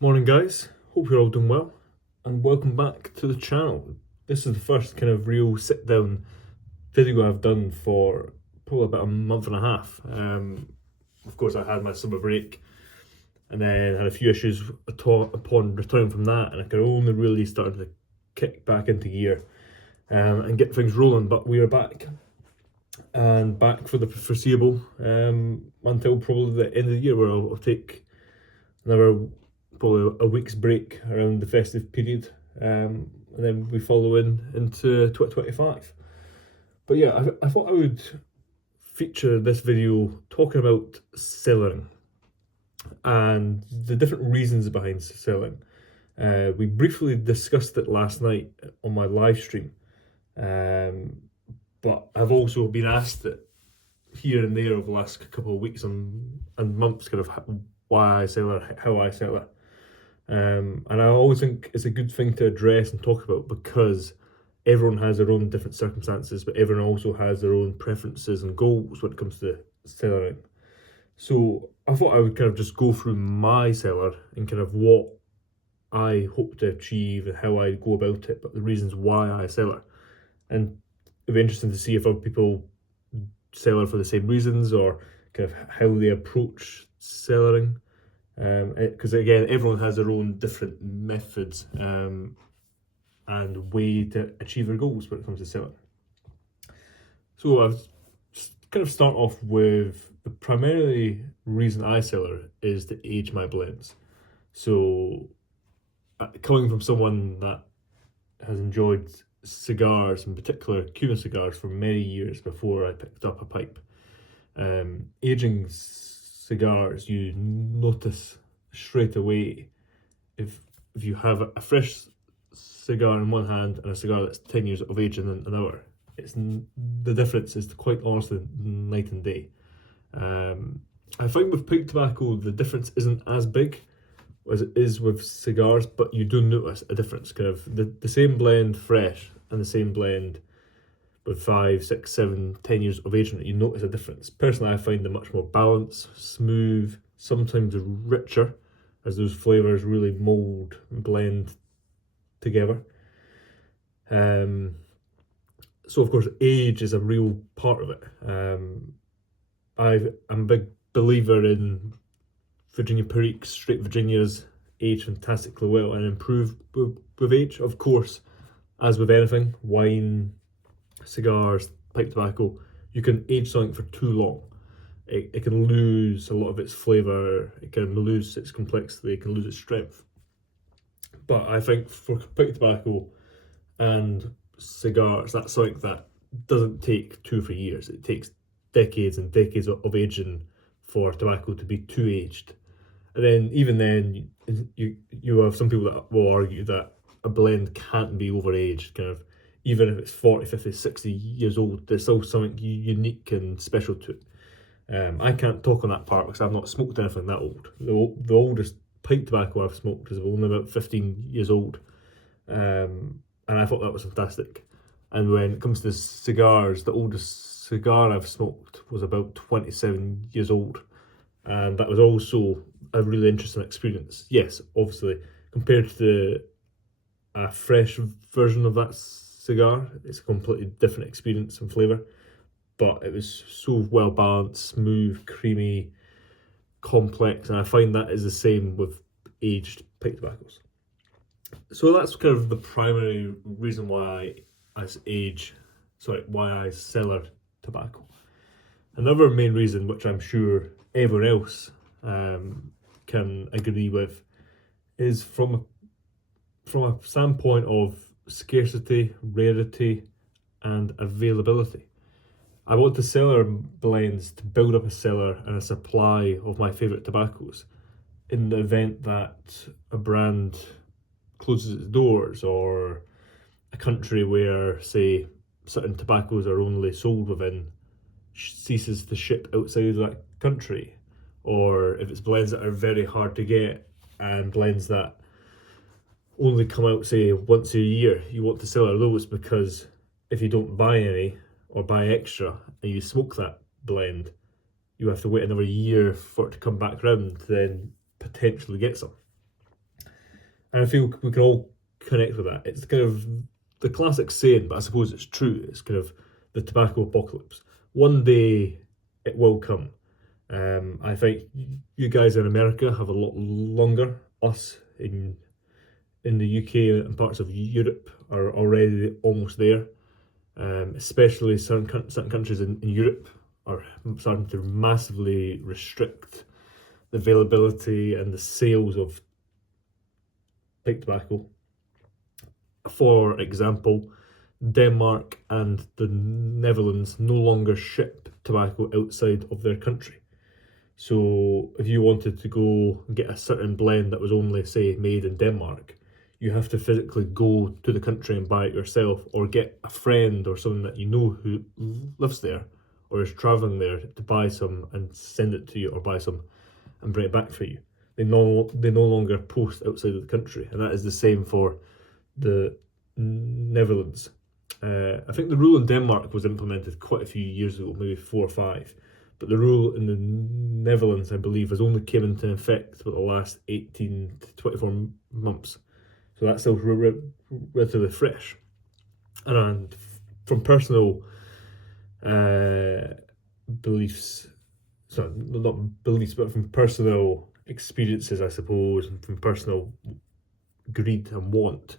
Morning guys, hope you're all doing well and welcome back to the channel. This is the first kind of real sit down video I've done for probably about a month and a half. Of course I had my summer break and then had a few issues upon returning from that, and I could only really start to kick back into gear and get things rolling, but we are back and back for the foreseeable until probably the end of the year, where I'll take another probably a week's break around the festive period, and then we follow into 2025. But yeah, I thought I would feature this video talking about cellaring and the different reasons behind selling. We briefly discussed it last night on my live stream, but I've also been asked it here and there over the last couple of weeks and months, kind of why I sell it, how I sell it. And I always think it's a good thing to address and talk about, because everyone has their own different circumstances, but everyone also has their own preferences and goals when it comes to cellaring. So I thought I would kind of just go through my cellar and kind of what I hope to achieve and how I go about it, but the reasons why I sell it. And it'd be interesting to see if other people sell it for the same reasons, or kind of how they approach cellaring. Because again, everyone has their own different methods and way to achieve their goals when it comes to selling. So I've kind of start off with the primary reason I sell it is to age my blends. So coming from someone that has enjoyed cigars, in particular Cuban cigars, for many years before I picked up a pipe, aging cigars, you notice straight away if you have a fresh cigar in one hand and a cigar that's 10 years of age in another. The difference is quite honestly night and day. I find with pipe tobacco the difference isn't as big as it is with cigars, but you do notice a difference. Kind of the same blend fresh and the same blend with 5, 6, 7, 10 years of age in it, you notice a difference. Personally, I find them much more balanced, smooth, sometimes richer, as those flavours really mould and blend together. So of course, age is a real part of it. I'm a big believer in Virginia Periques, straight Virginias, age fantastically well and improve with age. Of course, as with anything, wine, cigars, pipe tobacco, you can age something for too long. It can lose a lot of its flavour, it can lose its complexity, it can lose its strength. But I think for pipe tobacco and cigars, that's something that doesn't take 2 or 3 years. It takes decades and decades of aging for tobacco to be too aged. And then even then, you have some people that will argue that a blend can't be overaged, kind of, even if it's 40, 50, 60 years old, there's still something unique and special to it. I can't talk on that part because I've not smoked anything that old. The oldest pipe tobacco I've smoked is only about 15 years old. And I thought that was fantastic. And when it comes to cigars, the oldest cigar I've smoked was about 27 years old. And that was also a really interesting experience. Yes, obviously, compared to a fresh version of that cigar, it's a completely different experience and flavour, but it was so well balanced, smooth, creamy, complex, and I find that is the same with aged pipe tobaccos. So that's kind of the primary reason why I cellar tobacco. Another main reason, which I'm sure everyone else can agree with, is from a standpoint of scarcity, rarity, and availability. I want to cellar blends to build up a cellar and a supply of my favourite tobaccos in the event that a brand closes its doors, or a country where, say, certain tobaccos are only sold within ceases to ship outside of that country, or if it's blends that are very hard to get and blends that only come out, say, once a year, you want to cellar those, because if you don't buy any or buy extra and you smoke that blend, you have to wait another year for it to come back round to then potentially get some. And I feel we can all connect with that. It's kind of the classic saying, but I suppose it's true. It's kind of the tobacco apocalypse. One day it will come. I think you guys in America have a lot longer. Us in the UK and parts of Europe are already almost there. Especially certain countries in Europe are starting to massively restrict the availability and the sales of pipe tobacco. For example, Denmark and the Netherlands no longer ship tobacco outside of their country. So if you wanted to go and get a certain blend that was only, say, made in Denmark, you have to physically go to the country and buy it yourself, or get a friend or someone that you know who lives there or is traveling there to buy some and send it to you, or buy some and bring it back for you. They no longer post outside of the country, and that is the same for the Netherlands. I think the rule in Denmark was implemented quite a few years ago, maybe 4 or 5. But the rule in the Netherlands, I believe, has only came into effect for the last 18 to 24 months. So that's still relatively fresh. And from personal beliefs, sorry, not beliefs, but from personal experiences, I suppose, and from personal greed and want,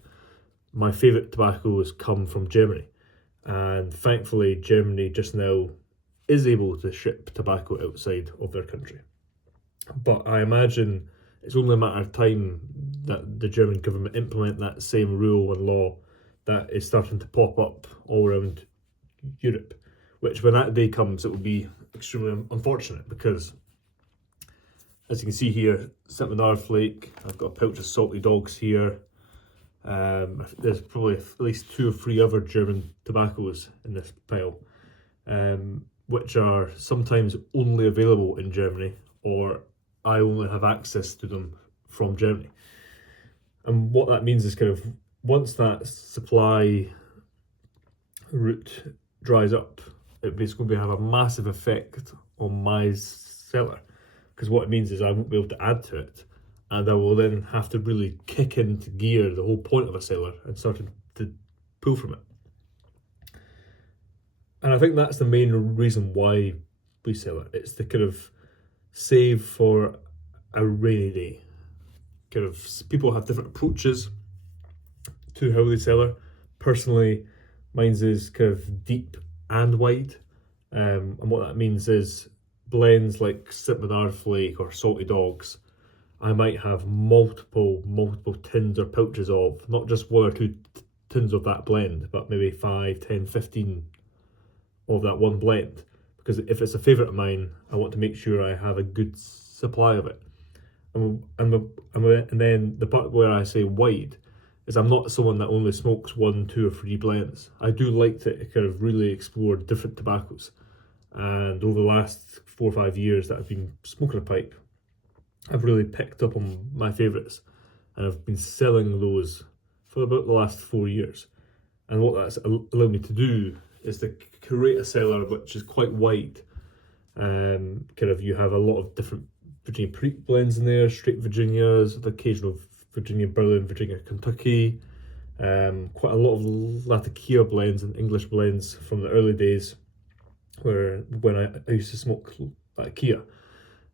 my favourite tobaccos come from Germany. And thankfully, Germany just now is able to ship tobacco outside of their country. But I imagine it's only a matter of time that the German government implement that same rule and law that is starting to pop up all around Europe, which when that day comes, it will be extremely unfortunate, because as you can see here, St. Bernard flake, I've got a pouch of salty dogs here. There's probably at least 2 or 3 other German tobaccos in this pile, which are sometimes only available in Germany, or I only have access to them from Germany. And what that means is, kind of, once that supply route dries up, it basically going to have a massive effect on my cellar, because what it means is I won't be able to add to it, and I will then have to really kick into gear the whole point of a cellar and start to pull from it. And I think that's the main reason why we sell it. It's to kind of save for a rainy day. Kind of, people have different approaches to how they sell it. Personally, mine's is kind of deep and wide. And what that means is blends like St. Bernard flake or salty dogs, I might have multiple tins or pouches of, not just 1 or 2 tins of that blend, but maybe 5, 10, 15 of that one blend. Because if it's a favourite of mine, I want to make sure I have a good supply of it. And then the part where I say wide is, I'm not someone that only smokes 1, 2 or 3 blends. I do like to kind of really explore different tobaccos. And over the last 4 or 5 years that I've been smoking a pipe, I've really picked up on my favourites, and I've been selling those for about the last 4 years. And what that's allowed me to do is to create a cellar which is quite wide. Kind of, you have a lot of different Virginia Creek blends in there, straight Virginias, the occasional Virginia Berlin, Virginia Kentucky, quite a lot of Latakia blends and English blends from the early days, when I used to smoke Latakia.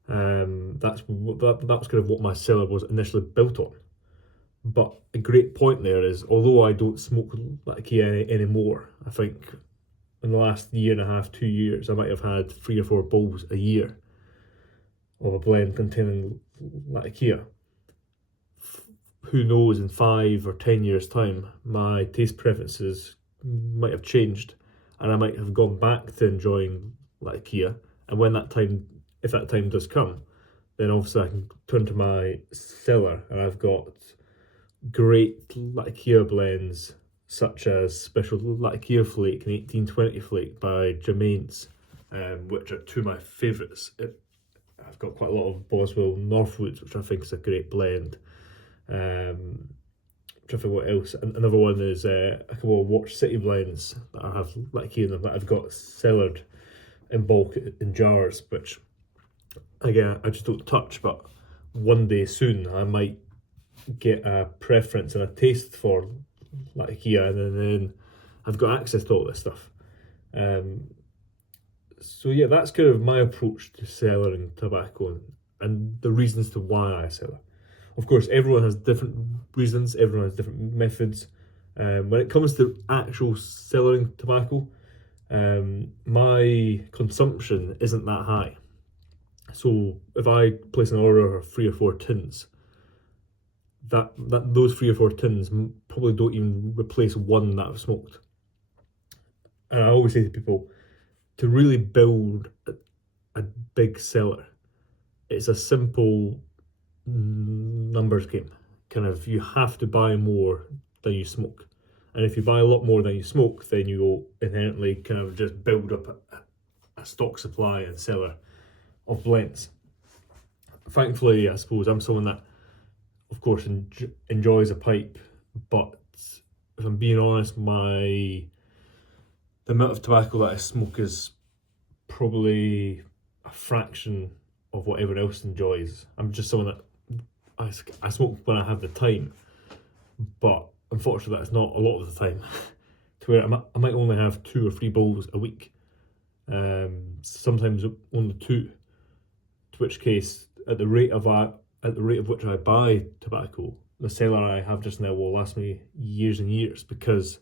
That's kind of what my cellar was initially built on. But a great point there is, although I don't smoke Latakia anymore, I think in the last 1.5 to 2 years, I might have had 3 or 4 bulbs a year of a blend containing Latakia. Who knows, in 5 or 10 years' time, my taste preferences might have changed, and I might have gone back to enjoying Latakia. And if that time does come, then obviously I can turn to my cellar, and I've got great Latakia blends, such as Special Latakia Flake and 1820 Flake by Jermaine's, which are 2 of my favourites. I've got quite a lot of Boswell Northwoods, which I think is a great blend. Trying to think what else. Another one is a couple of Watch City blends that I have Latakia in them, that I've got cellared in bulk in jars, which again I just don't touch. But one day soon I might get a preference and a taste for like IKEA, and then I've got access to all this stuff. So yeah, that's kind of my approach to cellaring tobacco and the reasons to why I sell it. Of course, everyone has different reasons, everyone has different methods. When it comes to actual cellaring tobacco, my consumption isn't that high. So if I place an order of 3 or 4 tins, that those 3 or 4 tins probably don't even replace one that I've smoked. And I always say to people, to really build a big cellar, it's a simple numbers game. Kind of, you have to buy more than you smoke, and if you buy a lot more than you smoke, then you will inherently kind of just build up a stock supply and cellar of blends. Thankfully, I suppose I'm someone that, of course, enjoys a pipe, but if I'm being honest, the amount of tobacco that I smoke is probably a fraction of what everyone else enjoys. I'm just someone that I smoke when I have the time, but unfortunately that's not a lot of the time. To where I might only have 2 or 3 bowls a week, sometimes only 2. To which case, at the rate of which I buy tobacco, the cellar I have just now will last me years and years, because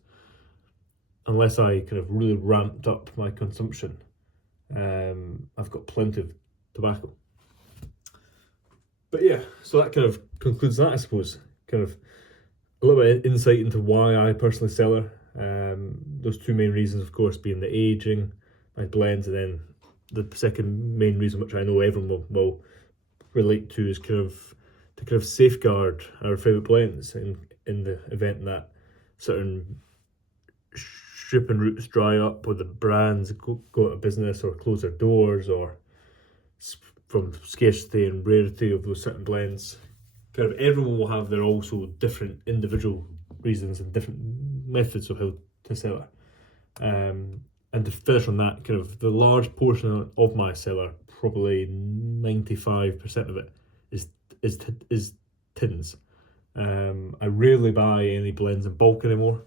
unless I kind of really ramped up my consumption, I've got plenty of tobacco. But yeah, so that kind of concludes that, I suppose. Kind of a little bit of insight into why I personally cellar. Those 2 main reasons, of course, being the aging, my blends, and then the second main reason, which I know everyone will relate to, is kind of safeguard our favourite blends in the event that certain shipping routes dry up, or the brands go out of business or close their doors, or from scarcity and rarity of those certain blends. Kind of everyone will have their also different individual reasons and different methods of how to sell it. And to finish on that, kind of the large portion of my cellar, probably 95% of it, is tins. I rarely buy any blends in bulk anymore.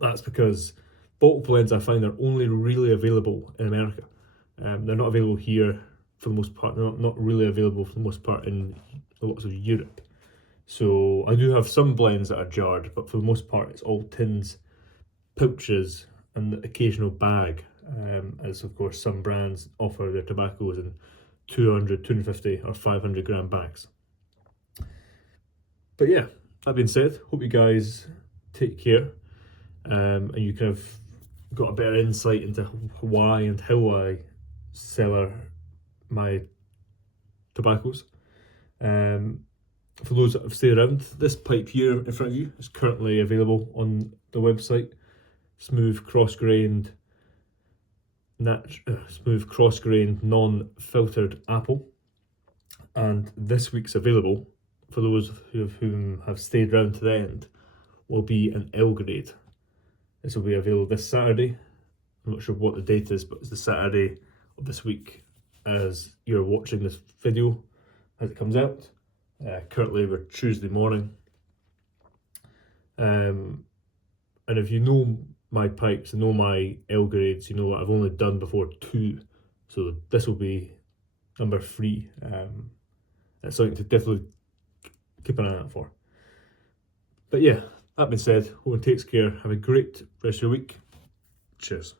That's because bulk blends, I find, are only really available in America. They're not available here for the most part. They're not really available for the most part in lots of Europe. So I do have some blends that are jarred, but for the most part it's all tins, pouches, and the occasional bag, as of course some brands offer their tobaccos in 200, 250 or 500 gram bags. But yeah, that being said, hope you guys take care, and you kind of got a better insight into why and how I cellar my tobaccos. For those that have stayed around, this pipe here in front of you is currently available on the website. Smooth cross-grained, non-filtered apple. And this week's available, for those of whom have stayed around to the end, will be an L grade. This will be available this Saturday. I'm not sure what the date is, but it's the Saturday of this week as you're watching this video as it comes out. Currently we're Tuesday morning. And if you know my pipes and know my L grades, you know that I've only done before 2. So this will be number 3. It's something to definitely keep an eye out for. But yeah, that being said, hope everyone takes care. Have a great rest of your week. Cheers.